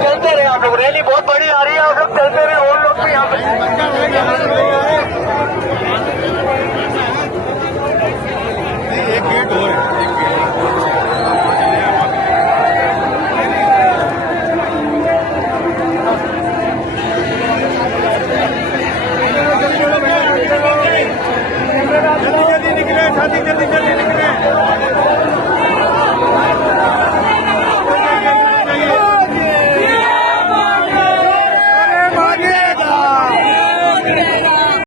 चलते रहे आप लोग, रैली बहुत बड़ी आ रही है, आप लोग चलते रहे और लोग भी यहाँ पे। एक गेट और जल्दी जल्दी निकले साथी, जल्दी